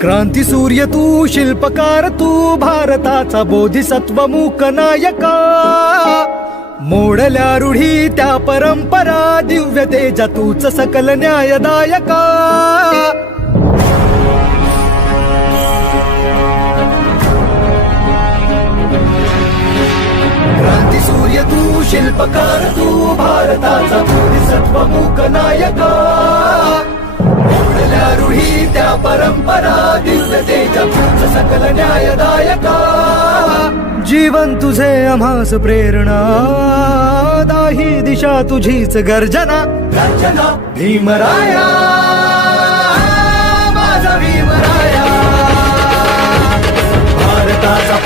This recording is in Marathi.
क्रांती सूर्य तू, शिल्पकार तू, भारताचा बोधिसत्व मूक नायका. मोडल्या रूढी त्या परंपरा, दिव्य तेजा तूच सकल न्यायदायका. क्रांती सूर्य तू, शिल्पकार तू, भारताचा बोधिसत्व मूक नायका. मोडल्या रूढी त्या परंपरा, दिव्य तेजा तूच सकल न्यायदायका. जीवन तुझे आम्हास प्रेरणा, दाही दिशा तुझीच गर्जना. गर्जना भीमराया, माझा भीमराया. भारताचा